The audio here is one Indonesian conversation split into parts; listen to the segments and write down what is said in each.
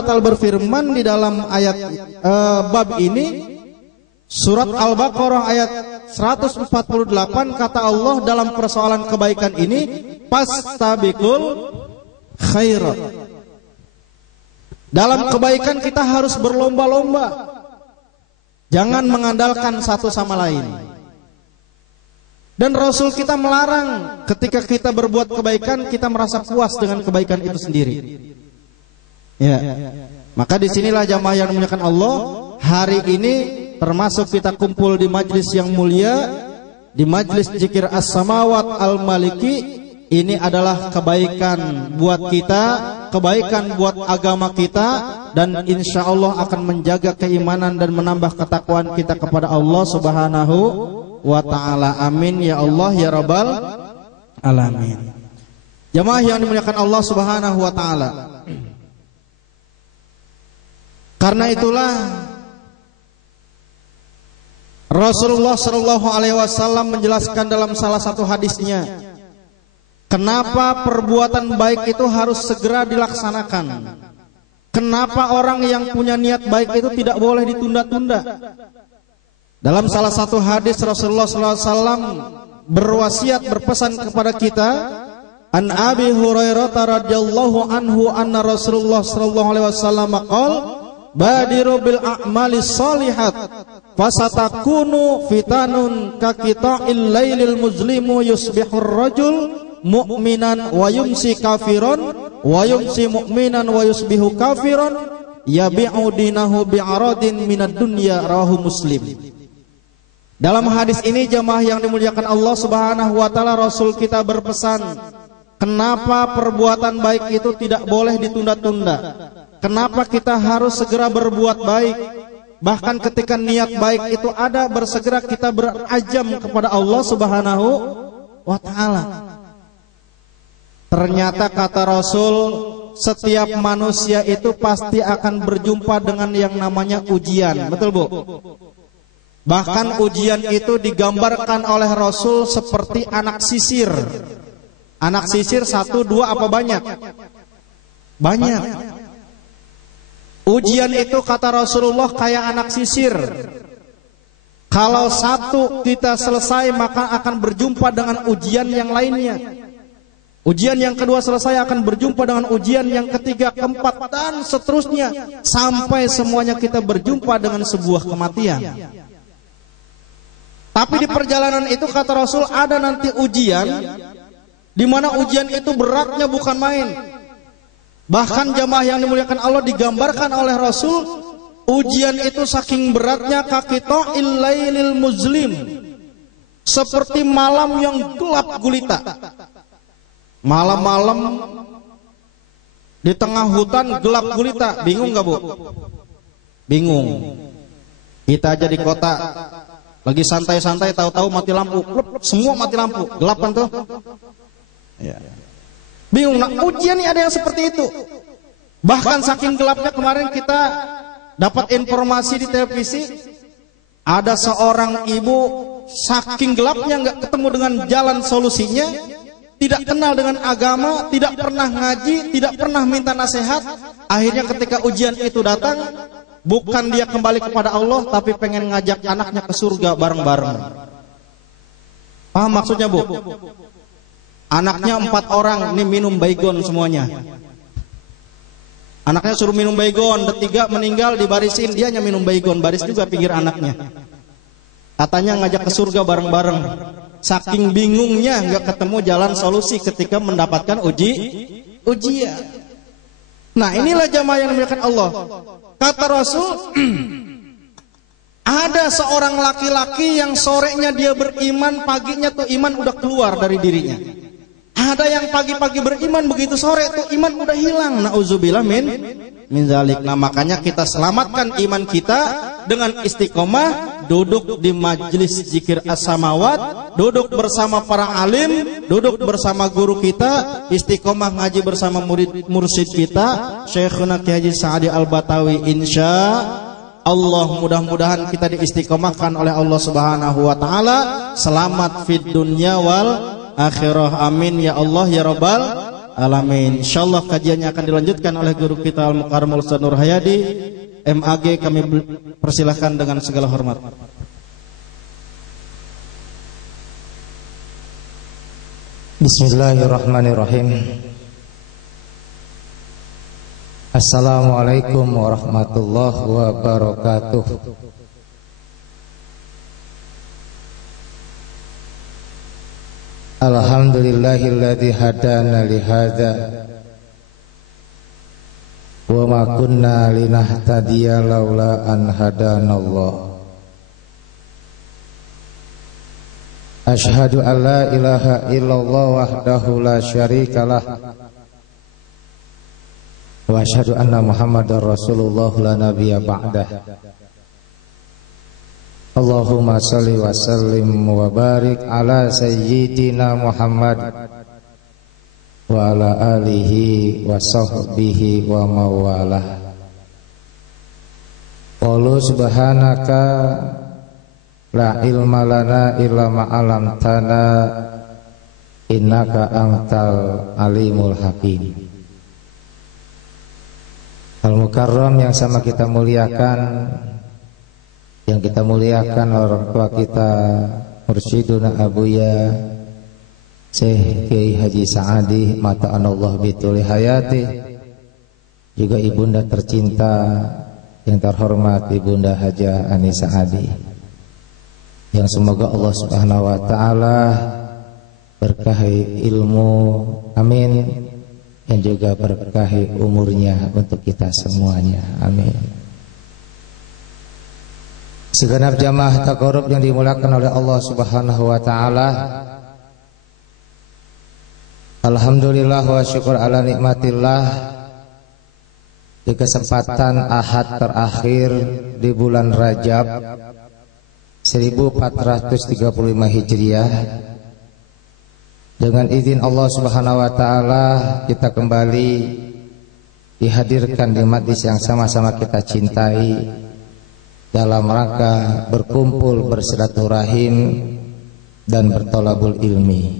wa ta'ala berfirman di dalam ayat bab ini, surat Al-Baqarah ayat 148, kata Allah dalam persoalan kebaikan ini, fastabiqul khairat. Dalam kebaikan kita harus berlomba-lomba, jangan mengandalkan satu sama lain. Dan Rasul kita melarang ketika kita berbuat kebaikan kita merasa puas dengan kebaikan itu sendiri. Ya. Maka disinilah jamaah yang dimuliakan Allah, hari ini termasuk kita kumpul di majlis yang mulia, di majlis zikir as-samawat al-maliki. Ini adalah kebaikan buat kita, kebaikan buat agama kita, dan insya Allah akan menjaga keimanan dan menambah ketakwaan kita kepada Allah Subhanahu wa ta'ala. Amin ya Allah ya Rabbal alamin. Jamaah yang dimuliakan Allah Subhanahu wa ta'ala, karena itulah Rasulullah sallallahu alaihi wasallam menjelaskan dalam salah satu hadisnya, kenapa perbuatan baik itu harus segera dilaksanakan. Kenapa orang yang punya niat baik itu tidak boleh ditunda-tunda. Dalam salah satu hadis Rasulullah sallallahu alaihi wasallam berwasiat, berpesan kepada kita, an Abi Hurairah radhiyallahu anhu anna Rasulullah sallallahu alaihi wasallam qala, badiru bil a'malis shalihat fasatakunu fitanun kaqita'il lailil muzlimu yusbihur rajul mu'minan wa yumsi kafiran wa yumsi mu'minan wa yusbihu kafiran yabi'u dinahu bi'aradin minad dunya, rawahu Muslim. Dalam hadis ini jamaah yang dimuliakan Allah Subhanahu wa taala, Rasul kita berpesan, kenapa perbuatan baik itu tidak boleh ditunda-tunda. Kenapa kita harus segera berbuat baik? Bahkan ketika niat baik itu ada, bersegera kita berajam kepada Allah Subhanahu wa ta'ala. Ternyata kata Rasul, setiap manusia itu pasti akan berjumpa dengan yang namanya ujian. Betul Bu? Bahkan ujian itu digambarkan oleh Rasul seperti anak sisir. Anak sisir satu, dua, apa banyak? Banyak. Ujian itu kata Rasulullah kayak anak sisir. Kalau satu kita selesai, maka akan berjumpa dengan ujian yang lainnya. Ujian yang kedua selesai, akan berjumpa dengan ujian yang ketiga, keempat, dan seterusnya, sampai semuanya kita berjumpa dengan sebuah kematian. Tapi di perjalanan itu kata Rasul ada nanti ujian, di mana ujian itu beratnya bukan main. Bahkan jamaah yang dimuliakan Allah, digambarkan oleh Rasul, ujian itu saking beratnya kaqita'il lailil muzlim, seperti malam yang gelap gulita. Malam-malam di tengah hutan gelap gulita, bingung gak Bu? Bingung. Kita aja di kota lagi santai-santai, tahu-tahu mati lampu, semua mati lampu, gelap kan tuh? Ya. Bingung. Nah, ujian ini ada yang seperti itu. Bahkan saking gelapnya, kemarin kita dapat informasi di televisi, ada seorang ibu saking gelapnya nggak ketemu dengan jalan solusinya, tidak kenal dengan agama, tidak pernah ngaji, tidak pernah minta nasihat. Akhirnya ketika ujian itu datang, bukan dia kembali kepada Allah, tapi pengen ngajak anaknya ke surga bareng-bareng. Paham maksudnya Bu? Anaknya 4 orang, ini minum baygon semuanya. Anaknya suruh minum baygon, ketiga meninggal dibarisin, dia hanya minum baygon, baris juga pinggir anaknya. Katanya ngajak ke surga bareng-bareng. Saking bingungnya nggak ketemu jalan solusi ketika mendapatkan ujian. Nah, inilah jamaah yang dimuliakan Allah. Kata Rasul, ada seorang laki-laki yang sorenya dia beriman, paginya tuh iman udah keluar dari dirinya. Ada yang pagi-pagi beriman, begitu sore tuh iman udah hilang. Nauzubillah min zalik. Nah, makanya kita selamatkan iman kita dengan istiqomah, duduk di majlis zikir as-samawat, duduk bersama para alim, duduk bersama guru kita, istiqomah ngaji bersama mursyid kita, Syekhuna Ki Haji Sa'adi Al-Batawi. Insya Allah mudah-mudahan kita diistiqomahkan oleh Allah Subhanahu wa taala, selamat fid dunya wal akhirah. Amin ya Allah ya Rabbal alamin. Insyaallah kajiannya akan dilanjutkan oleh guru kita Al-Mukarram Ustaz Nur Hayadi MAG. Kami persilahkan dengan segala hormat. Bismillahirrahmanirrahim. Assalamualaikum warahmatullahi wabarakatuh. Alhamdulillahilladzi hadana li hadza wa ma kunna linahtadiya laula an hadanallah. Asyhadu an la ilaha illallah wahdahu la syarikalah wa asyhadu anna Muhammadar Rasulullah la nabiyya ba'dah. Allahumma shalli wa sallim wa barik ala sayyidina Muhammad wa ala alihi wa sahbihi wa mawalah. Qulu subhanaka la ilma lana illa ma 'allamtana innaka antal alimul hakim. Al-Mukarram yang sama kita muliakan, yang kita muliakan orang tua kita Mursyiduna Abuya Syekh Kiai Haji Sa'adi mata'anallah bituli hayati, juga ibunda tercinta yang terhormat Ibunda Hajah Ani Sa'adi, yang semoga Allah Subhanahu wa taala berkahi ilmu, amin, dan juga berkahi umurnya untuk kita semuanya, amin. Segenap jamaah taqarrub yang dimuliakan oleh Allah Subhanahu wa taala, alhamdulillah wa syukur ala nikmatillah, di kesempatan Ahad terakhir di bulan Rajab 1435 Hijriah, dengan izin Allah Subhanahu wa taala kita kembali dihadirkan di majlis yang sama-sama kita cintai dalam rangka berkumpul bersilaturahim dan bertolabul ilmi.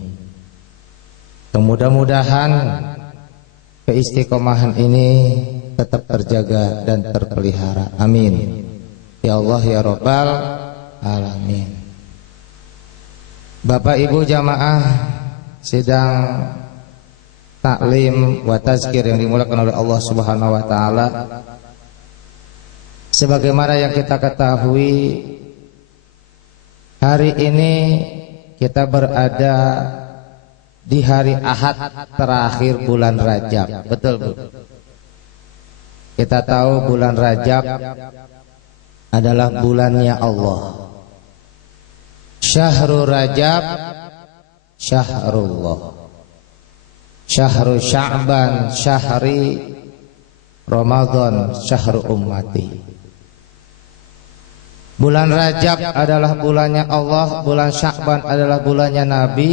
Mudah-mudahan keistiqomahan ini tetap terjaga dan terpelihara, amin ya Allah ya Rabbal alamin. Bapak Ibu jamaah sidang taklim wa tazkir yang dimuliakan oleh Allah Subhanahu wa taala, sebagaimana yang kita ketahui, hari ini kita berada di hari Ahad terakhir bulan Rajab. Betul Bu? Kita tahu bulan Rajab adalah bulannya Allah. Syahrul Rajab syahrullah, syahrul Sya'ban syahri Ramadan syahru ummati. Bulan Rajab adalah bulannya Allah, bulan Sya'ban adalah bulannya Nabi,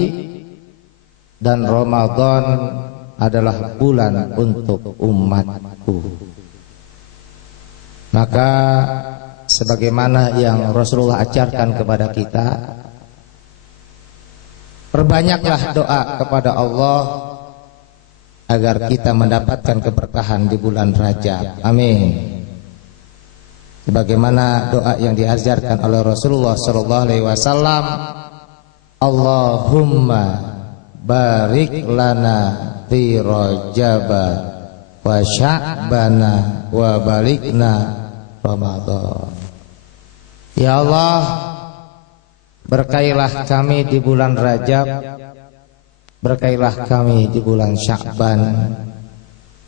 dan Ramadan adalah bulan untuk umatku. Maka sebagaimana yang Rasulullah ajarkan kepada kita, perbanyaklah doa kepada Allah agar kita mendapatkan keberkahan di bulan Rajab, amin. Sebagaimana doa yang diajarkan oleh Rasulullah SAW, Allahumma barik lana fi Rajaba wa Sya'bana wa balikna Ramadan. Ya Allah, berkailah kami di bulan Rajab, berkailah kami di bulan Sya'ban,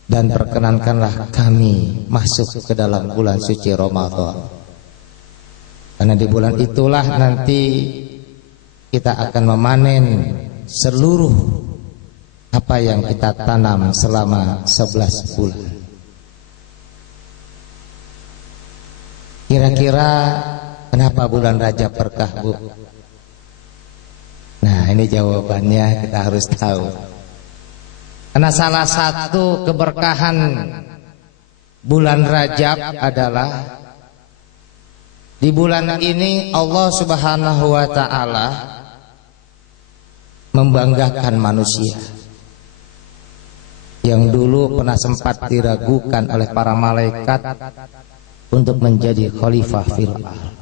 dan perkenankanlah kami masuk ke dalam bulan suci Ramadan. Karena di bulan itulah nanti kita akan memanen seluruh apa yang kita tanam selama 11 bulan. Kira-kira kenapa bulan Rajab berkah, Bu? Nah, ini jawabannya kita harus tahu. Karena salah satu keberkahan bulan Rajab adalah di bulan ini Allah Subhanahu wa taala membanggakan manusia. yang dulu pernah sempat diragukan oleh para malaikat untuk menjadi khalifah fil ardh.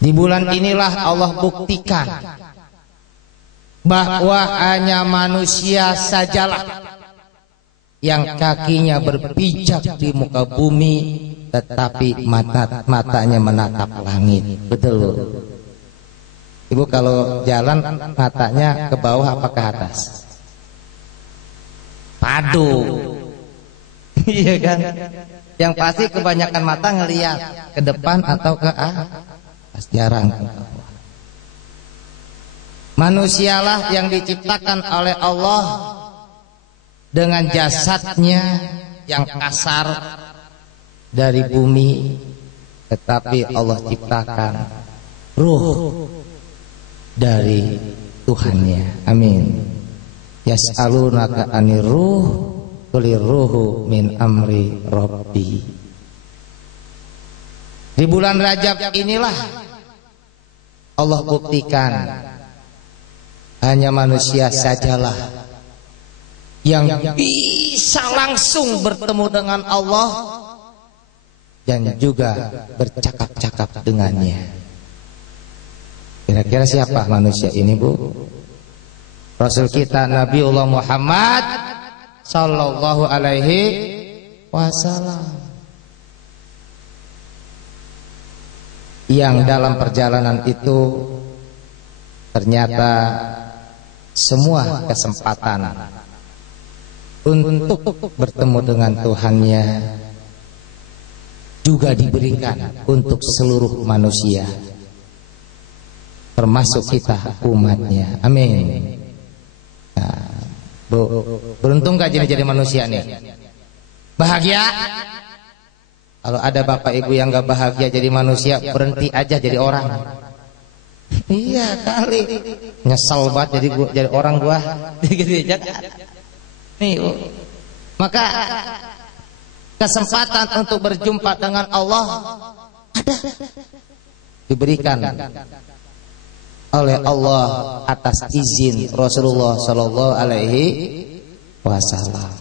Di bulan inilah Allah buktikan bahwa hanya manusia sajalah yang kakinya berpijak di muka bumi, tetapi matanya menatap langit. Betul loh. Ibu kalau jalan matanya ke bawah apa ke atas? Padu. Iya kan? Yang pasti kebanyakan mata ngelihat ke depan atau ke atas, jarang ke bawah. Manusialah yang diciptakan oleh Allah dengan jasadnya yang kasar dari bumi, tetapi Allah ciptakan ruh dari Tuhannya. Amin. Yas'alunaka 'anir ruh qulir ruhu min amri rabbi. Di bulan Rajab inilah Allah buktikan hanya manusia sajalah yang bisa langsung bertemu dengan Allah dan juga bercakap-cakap dengannya. Kira-kira siapa manusia ini, Bu? Rasul kita Nabiullah Muhammad sallallahu alaihi wasallam, yang dalam perjalanan itu ternyata semua kesempatan untuk bertemu dengan Tuhannya juga diberikan untuk seluruh manusia, termasuk kita umatnya. Amin. Nah, Bu, beruntung gak jadi manusia nih? Bahagia? Kalau ada bapak ibu yang gak bahagia jadi manusia, berhenti aja jadi orang. Iya kali, nyesel banget jadi orang gua. Gitu aja. Nih, maka kesempatan untuk berjumpa dengan Allah ada, diberikan oleh Allah atas izin Rasulullah Sallallahu Alaihi Wasallam.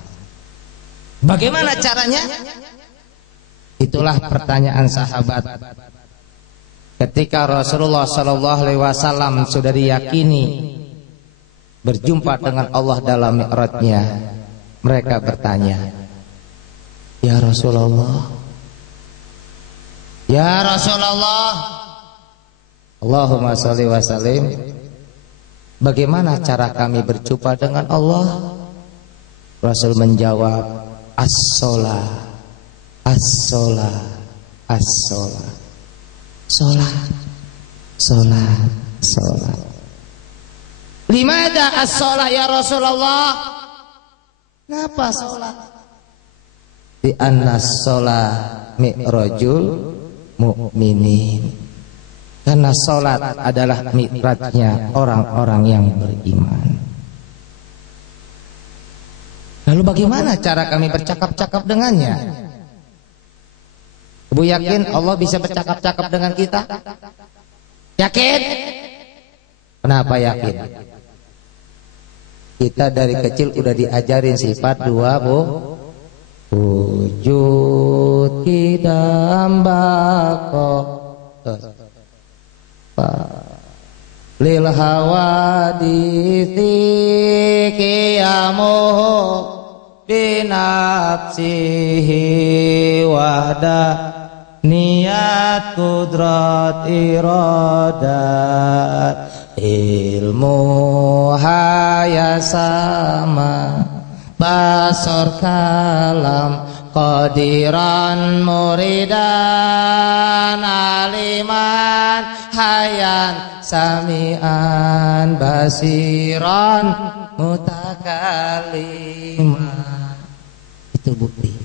Bagaimana caranya? Itulah pertanyaan sahabat. Ketika Rasulullah Sallallahu Alaihi Wasallam sudah diyakini berjumpa dengan Allah dalam mi'rajnya, mereka bertanya, Ya Rasulullah, Ya Rasulullah, Allahumma sholli wa sallim, bagaimana cara kami berjumpa dengan Allah? Rasul menjawab, as-sholah, as-sholah, as-sholah, sholat, sholat, sholat. Limada as-sholah ya Rasulullah? Kenapa sholat? Di annas sholah mi'rajul mu'minin. Karena sholat adalah mi'rajnya orang-orang yang beriman. Lalu bagaimana cara kami bercakap-cakap dengannya? Ibu yakin Allah bisa bercakap-cakap dengan kita? Yakin? Kenapa yakin? Kita dari kecil udah diajarin sifat dua, Bu. Wujud kidam bako lil hawadithi qiyamuhu binafsihi wahda niat kudrat iradat ilmu hayasama basor kalam qadiran muridan aliman hayan sami'an basiran mutakaliman. Itu bukti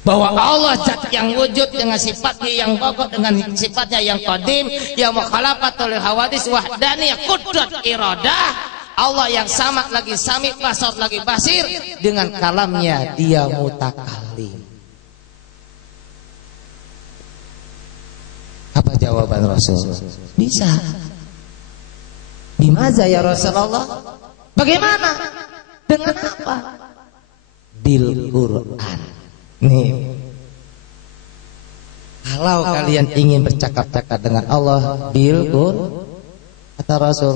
bahwa Allah zat yang wujud dengan sifatnya yang pokok, dengan sifatnya yang qadim, yang mukhalafatul hawadis, wahdaniyah qudrat iradah. Allah yang sama lagi sami, basar lagi basir, dengan kalamnya dia mutakalim. Apa jawaban Rasul? Bisa. Bimaza ya Rasulullah? Bagaimana? Dengan apa? Bil Quran. Nih. Kalau kalian ingin bercakap-cakap dengan Allah bil Quran, kata Rasul,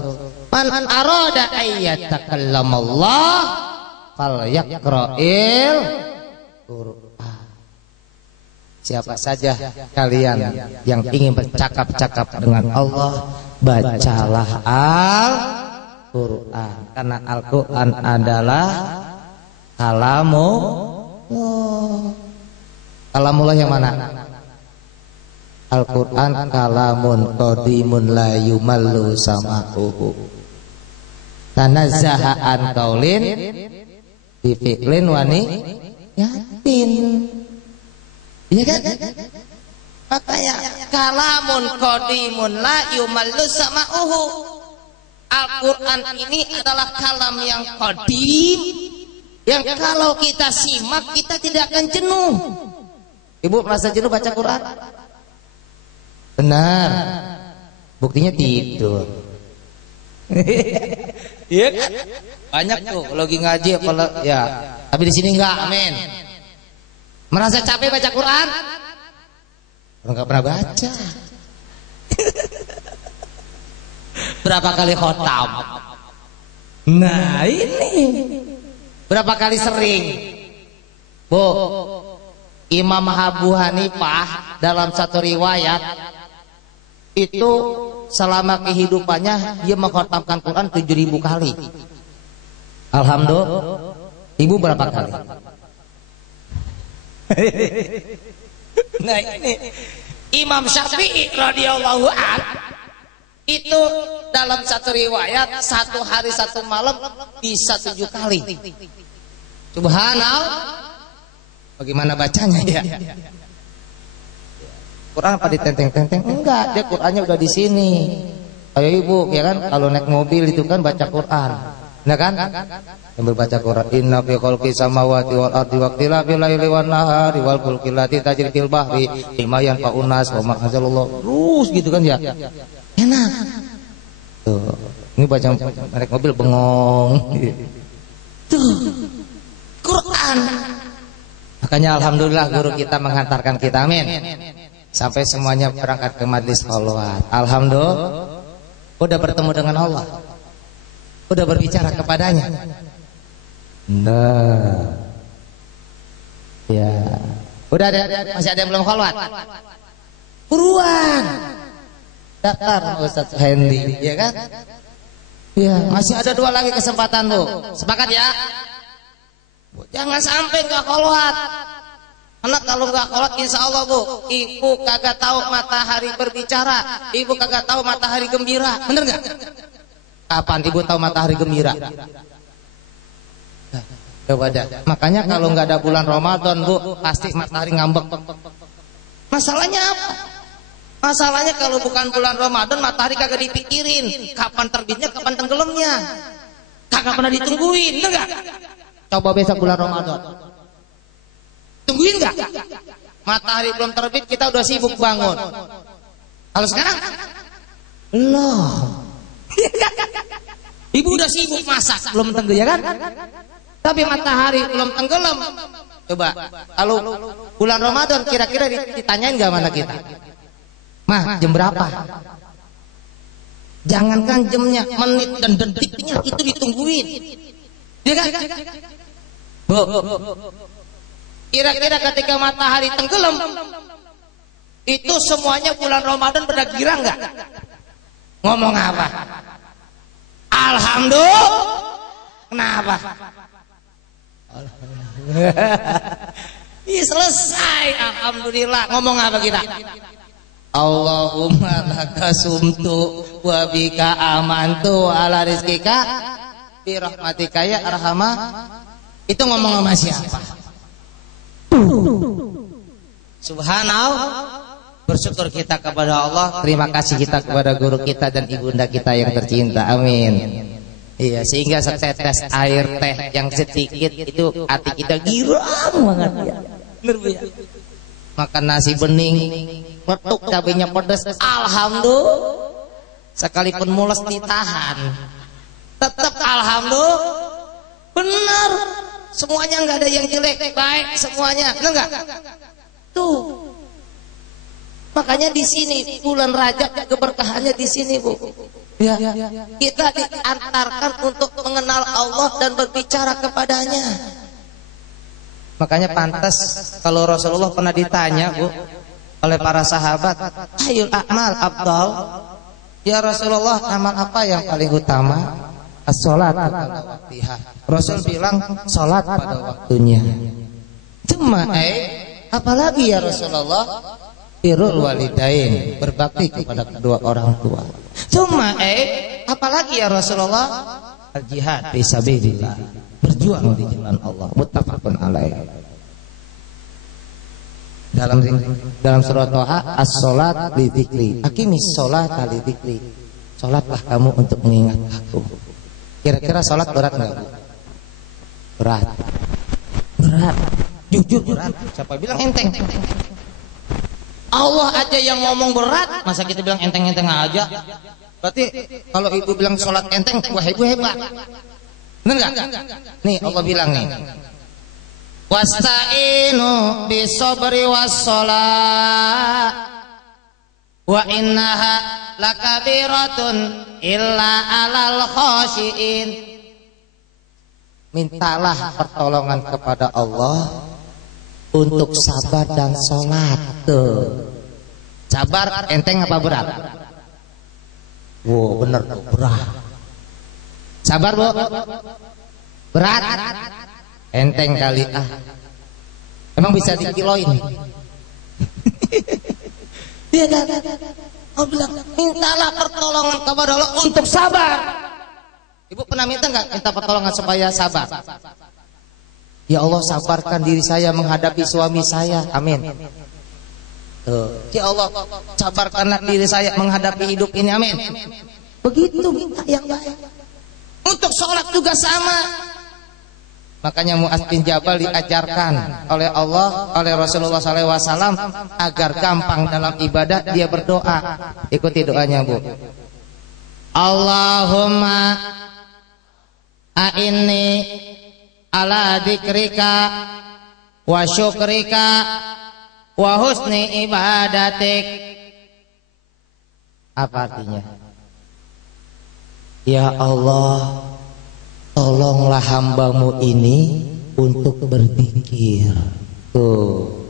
man arada ayyatakallamallah falyaqra'il Quran. Siapa saja kalian yang ingin bercakap-cakap dengan Allah, bacalah Al-Quran. Karena Al-Quran adalah kalamullah. Kalamullah yang mana? Al-Quran kalamun qadimun la yumallu sama'uhu. Tanazzaha an qaulin bi fi'lin wa niyatin. Iya kan? Makanya kalamun qadimun la yumallu sama'uhu. Al-Quran ini adalah kalam yang qadim, yang kalau kita simak kita tidak akan jenuh. Ibu merasa jenuh baca Quran? Benar. Buktinya tidur. Iya kan? Banyak tuh lagi ngaji kalau ya, tapi di sini enggak, amin. Merasa capek baca Quran? Enggak pernah baca. Berapa kali khotam? Nah, ini. Berapa kali sering? Bu, Imam Abu Hanifah dalam satu riwayat itu selama kehidupannya dia mengkhatamkan Quran 7.000 kali. Alhamdulillah. Ibu berapa kali? Nah ini Imam Syafi'i radhiyallahu an itu dalam satu riwayat satu hari satu malam bisa 7 kali. Subhanallah. Bagaimana bacanya ya? Quran apa ditenteng-tenteng? Enggak, dia Qurannya udah di sini. Ayo ibu, ya kan? Kalau naik mobil itu kan baca Quran, nah kan? Sambil baca Quran, inna fi khalqis samawati wal ardi waqtilafil laili wan nahari wal fulki allati tajri fil bahri bima yanfa'un nas wa ma anzalallahu. Terus gitu kan ya? Enak. Tuh, ini baca naik mobil bengong. Tuh, Quran. Makanya alhamdulillah guru kita menghantarkan kita, amin. Sampai semuanya berangkat ke majlis sholawat. Alhamdulillah, udah bertemu dengan Allah, udah berbicara kepadanya. Nah, ya, udah ada, masih ada yang belum sholawat? Buruan, daftar Ustaz Hendy, ya kan? Ya, masih ada 2 lagi kesempatan tuh. Sepakat ya? Jangan sampai nggak sholawat. Karena kalau nggak sholat insya Allah bu, ibu kagak tahu matahari berbicara, ibu kagak tahu matahari gembira, bener nggak? Kapan ibu tahu matahari gembira? Coba dah. Makanya kalau nggak ada bulan Ramadan bu, pasti matahari ngambek. Masalahnya apa? Masalahnya kalau bukan bulan Ramadan, matahari kagak dipikirin. Kapan terbitnya, kapan tenggelamnya, kagak pernah ditungguin, bener nggak? Coba besok bulan Ramadan. Tungguin nggak? Matahari belum terbit kita udah sibuk bangun. Kalau sekarang, loh, ibu udah sibuk masak belum tenggelam ya kan? Tapi matahari belum tenggelam. Coba kalau bulan Ramadan kira-kira ditanyain nggak mana kita? Mah jam berapa? Jangankan jamnya, menit dan detiknya itu ditungguin. Ya kan? Bu, kira-kira ketika matahari tenggelam itu semuanya bulan Ramadan pada girang nggak? Ngomong apa? Alhamdulillah. Kenapa? Selesai. Alhamdulillah. Ngomong apa kita? Allahumma laka sumtu wa bika amantu ala rizkika bi rahmatika ya arhamah. Itu ngomong sama siapa? Subhanallah. Bersyukur kita kepada Allah, terima kasih kita kepada guru kita dan ibunda kita yang tercinta, amin. Iya, sehingga setetes air teh yang sedikit itu hati kita girang banget ya. Makan nasi bening, petuk cabenya pedas, alhamdulillah. Sekalipun mules ditahan, tetap alhamdulillah. Benar. Semuanya nggak ada yang jelek, baik semuanya. Benar nggak? Tuh. Makanya di sini bulan Rajab keberkahannya di sini, Bu. Ya. Kita diantarkan untuk mengenal Allah dan berbicara kepadanya. Makanya pantas kalau Rasulullah pernah ditanya, Bu, oleh para sahabat, "Ayyul a'mal afdal?" Ya Rasulullah, amal apa yang paling utama? As-salat pada waktiha. Rasul bilang salat pada waktunya. Cuma apalagi ya Rasulullah? Birrul walidain, berbakti kepada kedua orang tua. Cuma apalagi ya Rasulullah? Al-jihad fi sabilillah, berjuang di jalan Allah. Muttafaqun alaih. Dalam surat Thaha, as-salat li dzikri. Aqimis sholata li dzikri. Salatlah kamu untuk mengingat aku. Kira-kira salat berat enggak, Bu? Berat. Berat. Jujur berat. Siapa bilang enteng? Allah aja yang ngomong berat, masa kita bilang enteng-enteng aja? Berarti kalau ibu bilang salat enteng, wah ibu hebat. Benar enggak? Nih Allah bilang nih. Wasta'inu bisobri wassalat wa innaha lakabiratun illa alal khashiin. Mintalah pertolongan kepada Allah untuk sabar dan sholat. Tuh. Sabar enteng apa berat? Wow, bener tuh, berat. Sabar, Bu? Berat? Enteng kali ah. Emang bisa dikiloin? Dia kan? Oh bilang, mintalah pertolongan kepada Allah untuk sabar. Ibu pernah minta nggak minta pertolongan supaya sabar? Ya Allah, sabarkan diri saya menghadapi suami saya. Amin. Ya Allah, sabarkanlah diri saya menghadapi hidup ini. Amin. Begitu minta yang baik. Untuk sholat juga sama. Makanya Mu'adz bin Jabal diajarkan oleh Allah, oleh Rasulullah SAW agar gampang dalam ibadah dia berdoa. Ikuti doanya, Bu. Allahumma a'inni ala dzikrika wa syukrika wa husni ibadatik. Apa artinya? Ya Allah, tolonglah hambamu ini untuk berzikir. Tuh.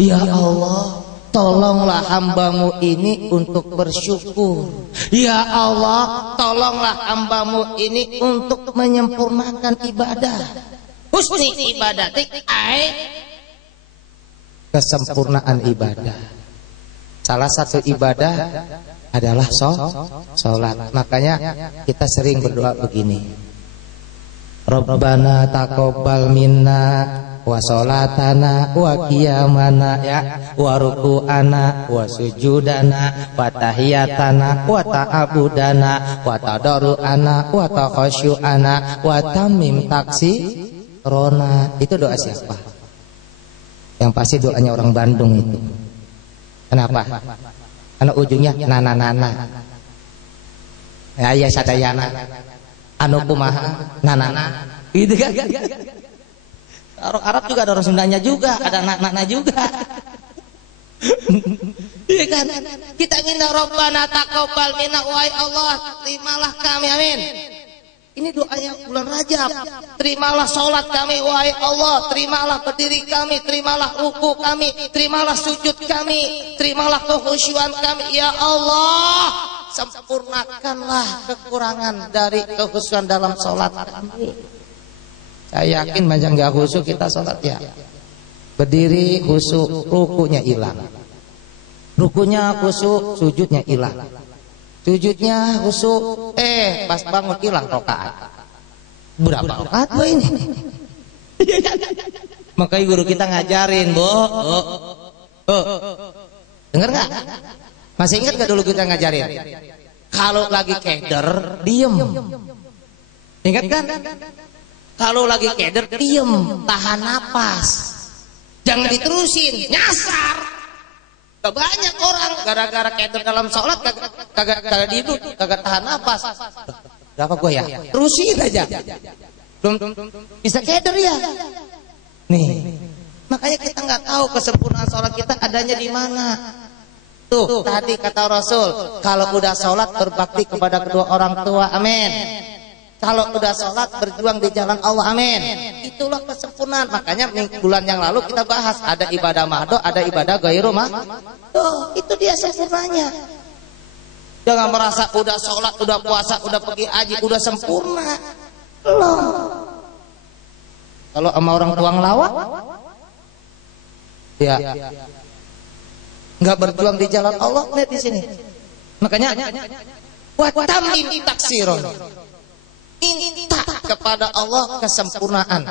Ya Allah, tolonglah hambamu ini untuk bersyukur. Ya Allah, tolonglah hambamu ini untuk menyempurnakan ibadah. Husni ibadatik, kesempurnaan ibadah. Salah satu ibadah adalah sholat. Makanya kita sering berdoa begini. Rabbana taqabbal minna wa sholatana wa qiyamana ya wa ruku'ana wa sujudana wa tahiyatana wa ta'abudana wa tadarru'ana wa takhasyu'ana wa tamim taksi rona. Itu doa siapa? Yang pasti doanya orang Bandung itu. Kenapa? Karena ujungnya nana-nana. Ya sadayana. Anu kumaha nanana gitu kan. Orang Arab juga ada orang Sundanya juga, ada anak-anak juga. Iya kan? Kita minta Rabbana taqabbal minna wahai Allah, terimalah kami, amin. Ini doanya bulan Rajab. Terimalah sholat kami wahai Allah, terimalah berdiri kami, terimalah ruku kami, terimalah sujud kami, terimalah kekhusyuan kami ya Allah. Sempurnakanlah kekurangan dari kekhusyuan dalam sholat kami. Saya yakin macam gak khusyuk kita sholat ya. Berdiri khusyuk, rukunya hilang. Rukunya khusyuk, sujudnya hilang. Sujudnya khusyuk, pas bangun hilang rakaat. Berapa rakaat Bu ini? Makanya guru kita ngajarin, Bu. Dengar nggak? Masih ingat gak dulu kita ngajarin? Kalau lagi keder, diem. Ingat kan? Kalau lagi keder, diem, tahan napas. Jangan diterusin, nyasar. Banyak orang gara-gara keder dalam sholat kagak duduk, kagak tahan napas. Berapa gue ya? Terusin aja. belum bisa keder ya. Nih, makanya kita nggak tahu kesempurnaan sholat kita adanya di mana. Tuh tadi kata Rasul, kalau udah sholat berbakti kepada kedua orang tua, amin. Kalau udah sholat berjuang di jalan Allah, amin. Itulah kesempurnaan. Makanya bulan yang lalu kita bahas ada ibadah mahdo, ada ibadah ghairu mahdo. Itu dia sempurnanya. Jangan merasa udah sholat, udah puasa, udah pergi haji, udah sempurna. Loh. Kalau sama orang tua ngelawak, ya nggak berjuang di jalan Allah. Lihat di sini. Makanya watamim taksiron, minta kepada Allah kesempurnaan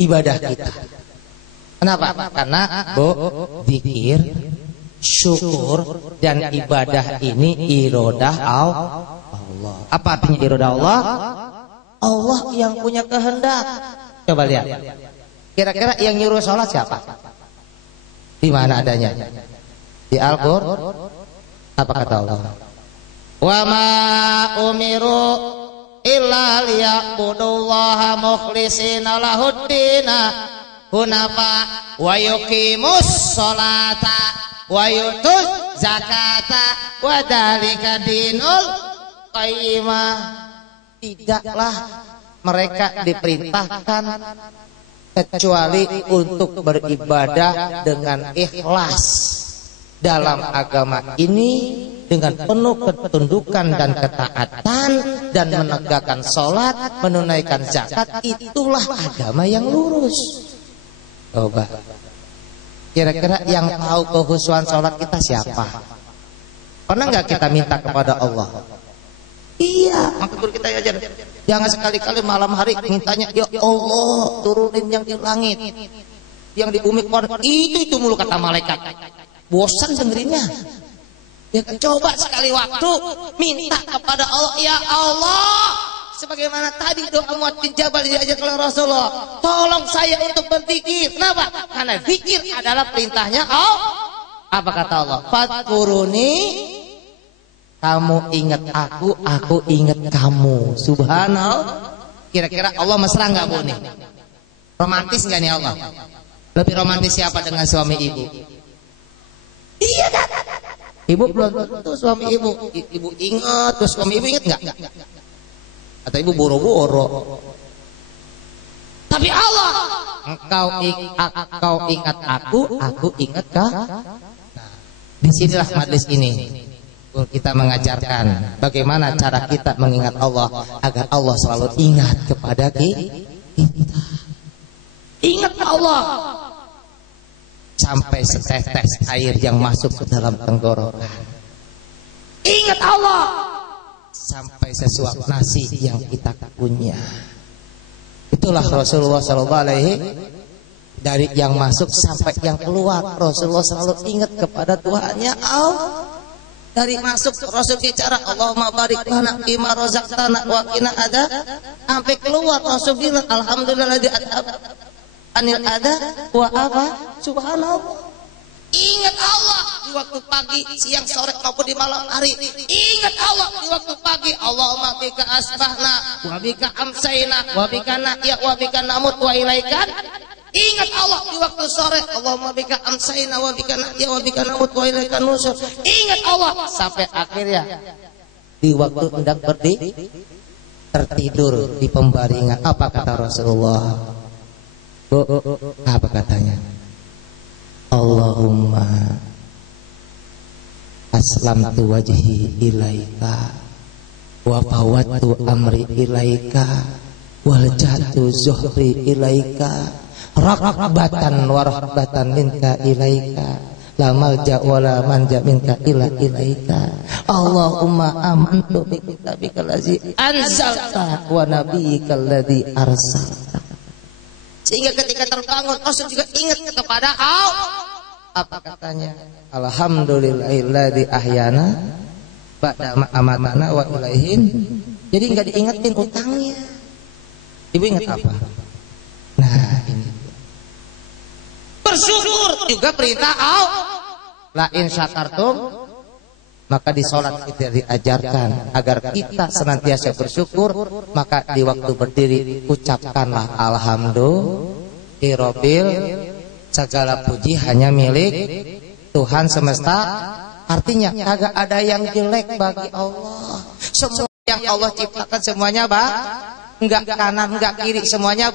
ibadah kita. Kenapa? Karena zikir, syukur dan ibadah ini irodah Allah. Apa artinya irodah Allah? Allah yang punya kehendak. Coba lihat. Kira-kira yang nyuruh sholat siapa? Di mana adanya? Di Al-Qur'an. Apa kata Allah? Wa ma umiru illa liya'budullaha mukhlishina lahuddina hunafa wa yuqimus sholata wa yutuz zakata wa dzalika dinul qayyimah. Tidaklah mereka diperintahkan kecuali untuk beribadah dengan ikhlas dalam agama ini, dengan penuh ketundukan dan ketaatan, dan menegakkan sholat, menunaikan zakat. Itulah agama yang lurus. Coba, kira-kira yang tahu kehusuan sholat kita siapa? Pernah nggak kita minta kepada Allah? Iya, maka guru kita ajar. Jangan sekali-kali malam hari mintanya, ya Allah turunin yang di langit, yang di bumi keluar. Itu mulu kata malaikat. Bosan dengerinnya. Ya, coba sekali waktu minta kepada Allah, ya Allah, sebagaimana tadi doa Mu'adz bin Jabal diajak oleh Rasulullah, tolong saya untuk berzikir. Kenapa? Karena zikir adalah perintahnya Allah. Apa kata Allah? Fadkuruni, kamu ingat aku ingat kamu. Subhanallah. Kira-kira Allah mesra nggak Bu nih? Romantis nggak nih Allah? Lebih romantis siapa dengan suami ibu? Iya kan? Ibu belum tentu suami ibu. Ibu ingat, terus suami ibu ingat nggak? Atau ibu boro-boro? Tapi Allah, engkau ingat aku ingat kau. Disinilah majelis ini kita mengajarkan bagaimana cara kita mengingat Allah agar Allah selalu ingat kepada kita. Ingat Allah sampai setetes air yang masuk ke dalam tenggorokan. Ingat Allah sampai sesuap nasi yang kita punya. Itulah Rasulullah SAW. Dari yang masuk sampai yang keluar, Rasulullah selalu ingat kepada Tuhannya Allah. Dari masuk Rasul bicara Allahumma barik lana fima razaqtana wa qina ada, sampai keluar Rasul bilang alhamdulillah anil ada wa apa subhanallah. Ingat Allah di waktu pagi, siang, sore maupun di malam hari. Ingat Allah di waktu pagi, Allahumma bika asbahna wa bika amsayna wa bika nahya wa bika namut wa ilaikan. Ingat Allah di waktu sore, Allahumma bika amsayna wa bika nahya wa bika namut wa ilaikan nusur. Ingat Allah sampai akhirnya di waktu hendak tertidur di pembaringan. Apa kata Rasulullah? Apa katanya? Allahumma aslamtu wajhi ilaika wa fawattu amri ilaika wal jatu zuhri ilaika rakbatan wa rahbatan minka ilaika la malja wa la manja minka ila ilaika. Allahumma amantu bi kitabikal ladzi anzalta wa nabiyyikal ladzi arsalta. Sehingga ketika terbangun Rasul juga ingat kepada Allah. Apa katanya? Alhamdulillahilladzi ahyana ba'da ma amatana wa ilaihin. Jadi enggak diingetin utangnya. Ibu ingat apa? Nah, ini. Bersyukur juga perintah Allah. La in syakartum Maka di sholat kita diajarkan agar kita senantiasa bersyukur. Maka di waktu berdiri ucapkanlah alhamdulillahirabbil, segala puji hanya milik Tuhan semesta. Artinya kagak ada yang jelek bagi Allah. Semua yang Allah ciptakan semuanya enggak kanan enggak kiri, semuanya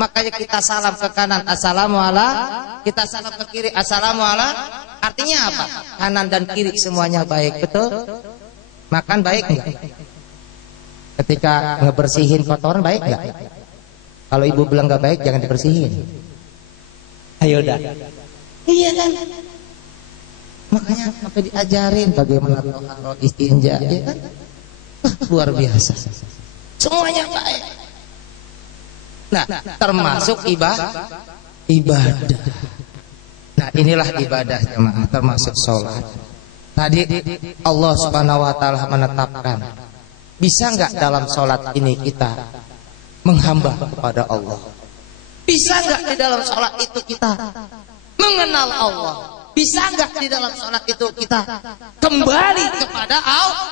makanya kita salam ke kanan assalamualaikum, kita salam ke kiri assalamualaikum. Artinya apa? Kanan dan kiri semuanya baik, betul? Makan baik enggak? Ketika ngebersihin kotoran baik enggak? Kalau ibu bilang enggak baik jangan dibersihin. Ayo dah. Iya kan? Makanya sampai diajarin bagaimana toharo istinja, ya kan? Luar biasa. Semuanya baik. Nah, termasuk ibadah. Nah, inilah ibadah jemaah, termasuk sholat. Tadi Allah Subhanahu wa taala menetapkan, bisa enggak dalam sholat ini kita menghamba kepada Allah? Bisa enggak di dalam sholat itu kita mengenal Allah? Bisa enggak di dalam sholat itu kita kembali kepada Allah?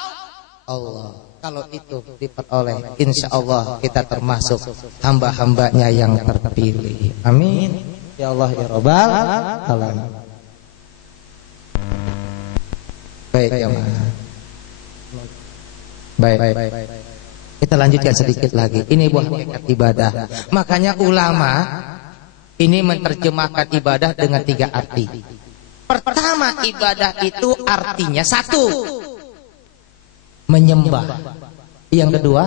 Kalau itu diperoleh, insya Allah kita termasuk hamba-hambanya yang terpilih. Amin. Ya Allah ya Rabbal alamin. Baik ya Ma. Baik. Kita lanjutkan sedikit lagi. Ini buah hakikat ibadah. Makanya ulama ini menerjemahkan ibadah dengan 3 arti. Pertama, ibadah itu artinya 1, menyembah. Yang kedua,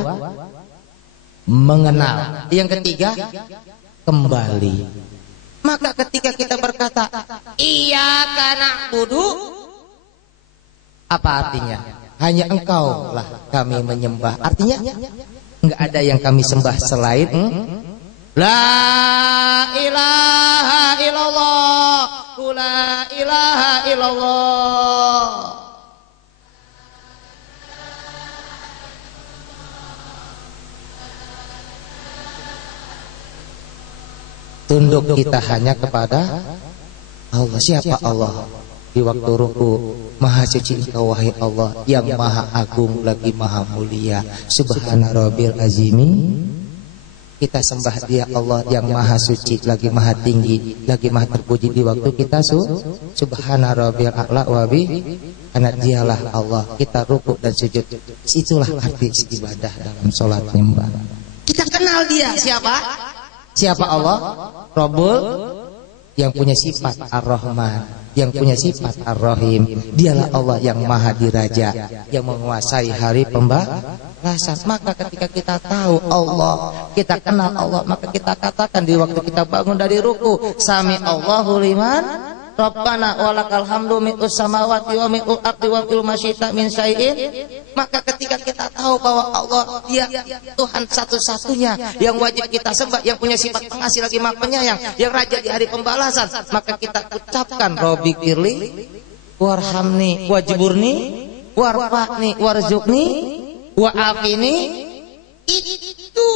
mengenal. Yang ketiga, kembali. Maka ketika kita berkata iyyaka na'budu, apa artinya? Hanya engkau lah kami menyembah. Artinya enggak ada yang kami sembah selain la ilaha illallah, la ilaha illallah. Tunduk kita hanya kepada Allah. Siapa Allah? Di waktu ruku, maha suci engkau wahai Allah, yang maha agung lagi maha mulia. Subhana rabbil azimi. Kita sembah dia Allah yang maha suci, lagi maha tinggi, lagi maha terpuji. Di waktu kita subhana rabbil a'la wa bi, karena dialah Allah. Kita ruku dan sujud. Itulah arti ibadah dalam sholat nyembah. Kita kenal dia siapa? Siapa Allah? Rabbul, yang punya sifat Ar-Rahman, yang punya sifat Ar-Rahim. Dialah Allah yang maha diraja, yang menguasai hari pembalasan. Maka ketika kita tahu Allah, kita kenal Allah, maka kita katakan di waktu kita bangun dari ruku, Sami Allahu liman Rabbana walakal hamdu mi'us samawati wa mi'ul ardi wa mi'ul masyita min syai'in. Maka ketika kita tahu bahwa Allah dia Tuhan satu-satunya yang wajib kita sembah, yang punya sifat pengasih lagi maha penyayang, yang raja di hari pembalasan, maka kita ucapkan Rabbi firli warhamni wajburni warfa'ni warzuqni wa'afini. Itu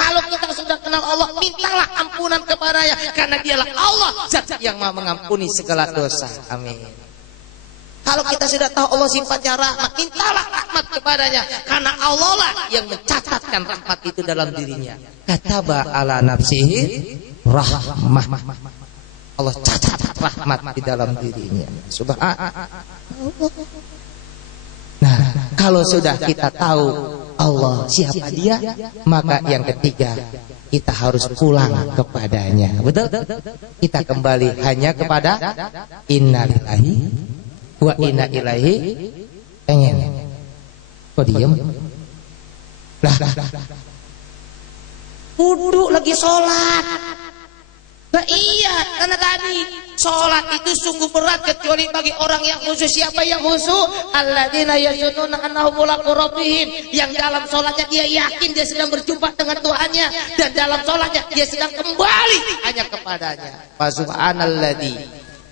kalau kita sudah kenal Allah, mintalah ampunan kepadanya, karena dialah Allah zat yang maha mengampuni segala dosa. Amin. Kalau kita sudah tahu Allah sifatnya rahmat, mintalah rahmat kepadanya, karena Allah lah yang mencatatkan rahmat itu dalam dirinya. Kataba ala nafsihi rahmah. Allah catat rahmat di dalam dirinya. Subhanallah. Nah, kalau sudah kita tahu Allah siapa dia, maka yang ketiga kita harus pulang kepadanya. Betul? Kita kembali hanya kepada innalillahi wa inna ilaihi. Pengen? Kok diem? Lah, wudu lagi sholat. Nah iya, karena tadi sholat itu sungguh berat kecuali bagi orang yang khusus. Siapa yang khusus? Alladzina yazunnuna annahum mulaqu rabbihim, yang dalam sholatnya dia yakin dia sedang berjumpa dengan Tuhannya, dan dalam sholatnya dia sedang kembali hanya kepadanya. Fa subhanalladzi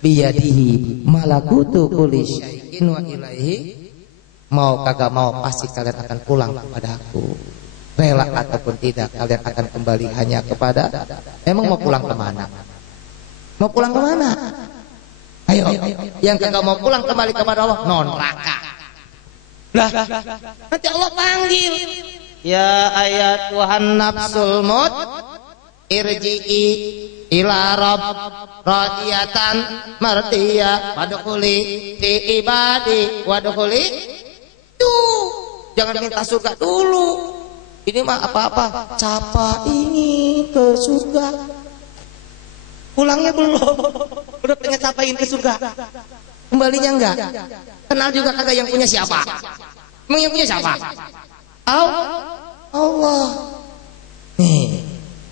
biyadihi malakutu kulli syai'in wa ilaihi. Mau kagak mau pasti kalian akan pulang kepada aku. Rela ataupun tidak, kalian akan kembali hanya kepada. Emang mau pulang kemana? Mau pulang kemana? Ayo Ayo, yang kagak mau pulang kembali kepada Allah, neraka. Lah, nanti Allah panggil. Ya ayat Tuhan nafsul mut, irji'i ila rabb radiyatan martiya wadkhuli fi ibadi wadkhuli. Tuh, jangan minta surga dulu. Ini mah apa-apa, capa ingin ke surga. Pulangnya belum. Udah pengen capain ke surga. Kembalinya enggak. Kenal juga kagak yang punya siapa? Emang yang punya siapa? Allah. Nih,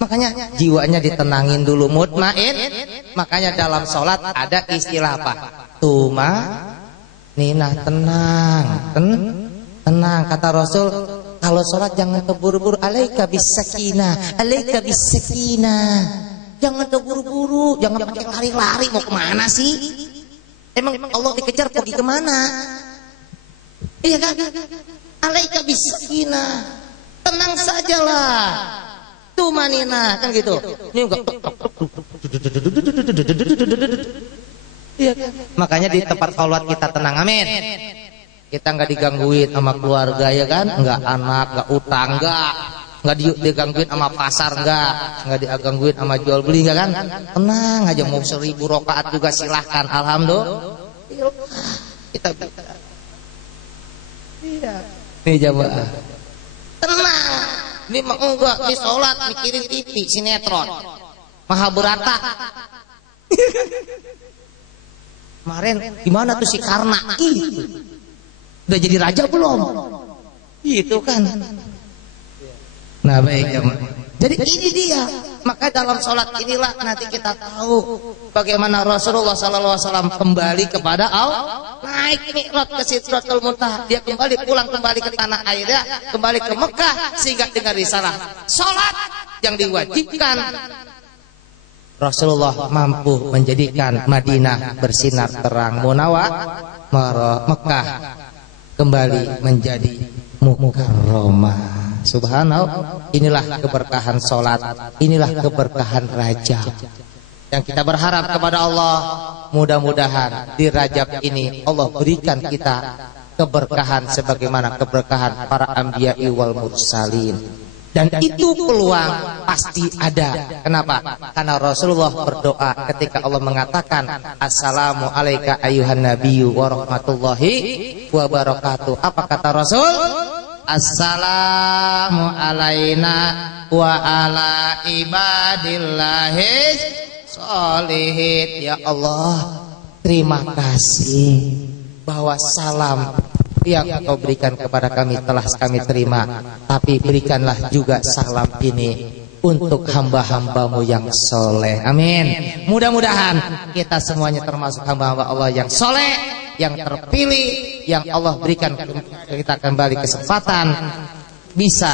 makanya jiwanya ditenangin dulu, mutmain. Makanya dalam sholat ada istilah apa? Tuma ninah, tenang. Tenang, kata Rasul, kalau sholat jangan terburu-buru. Alaika bisakinah, alaika bisakinah. Jangan terburu-buru, jangan pakai lari-lari. Mau kemana sih? Emang Allah dikejar pergi kemana? Iya kan? Alaika bisakinah, tenang sajalah. Tumanina, kan gitu. Ini enggak. Iya kan? Makanya di tempat sholat kita tenang, amin. Kita nggak digangguin sama keluarga, ya kan? Nggak anak, nggak utang, nggak digangguin sama pasar, nggak digangguin sama jual beli, nggak kan? Tenang aja, mau 1000 rakaat juga silahkan. Alhamdulillah. Kita iya. Nih jamaah, tenang. Ini mah enggak, di sholat mikirin TV, sinetron, Mahabharata. Kemarin gimana tuh si Karna? Udah jadi raja belum? Gitu kan. Nah baik jemaah. Jadi ini dia. Maka dalam sholat inilah nanti kita tahu bagaimana Rasulullah SAW kembali kepada Allah. Naik mi'raj ke Sidratul Muntaha. Dia pulang kembali ke tanah airnya, kembali ke Mekah, sehingga dengan risalah sholat yang diwajibkan, Rasulullah mampu menjadikan Madinah bersinar terang, Munawwarah, Mekah kembali menjadi mukarramah. Subhanallah. Inilah keberkahan sholat, inilah keberkahan Rajab yang kita berharap kepada Allah. Mudah-mudahan di Rajab ini Allah berikan kita keberkahan sebagaimana keberkahan para anbiya'i wal mursalin. Dan itu peluang pasti ada. Kenapa? Karena Rasulullah berdoa ketika Allah mengatakan Assalamu alayka ayyuhan nabiyyu wa rahmatullahi wa barakatuh. Apa kata Rasul? Assalamu alayna wa ala ibadillahi sholihin. Ya Allah, terima kasih bahwa salam yang Engkau berikan kepada kami telah kami terima. Tapi berikanlah juga salam ini untuk hamba-hambamu yang soleh. Amin. Mudah-mudahan kita semuanya termasuk hamba-hamba Allah yang soleh, yang terpilih, yang Allah berikan kita kembali kesempatan bisa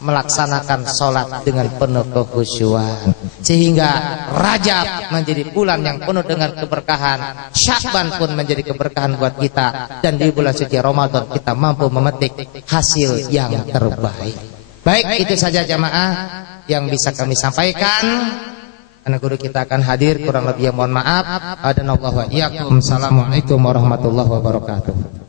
melaksanakan sholat dengan penuh kekhusyuan, sehingga Rajab menjadi bulan yang penuh dengan keberkahan, Sya'ban pun menjadi keberkahan buat kita, dan di bulan suci Ramadan kita mampu memetik hasil yang terbaik. Baik, itu saja jamaah yang bisa kami sampaikan. Anak guru kita akan hadir, kurang lebih mohon maaf. Assalamualaikum warahmatullahi wabarakatuh.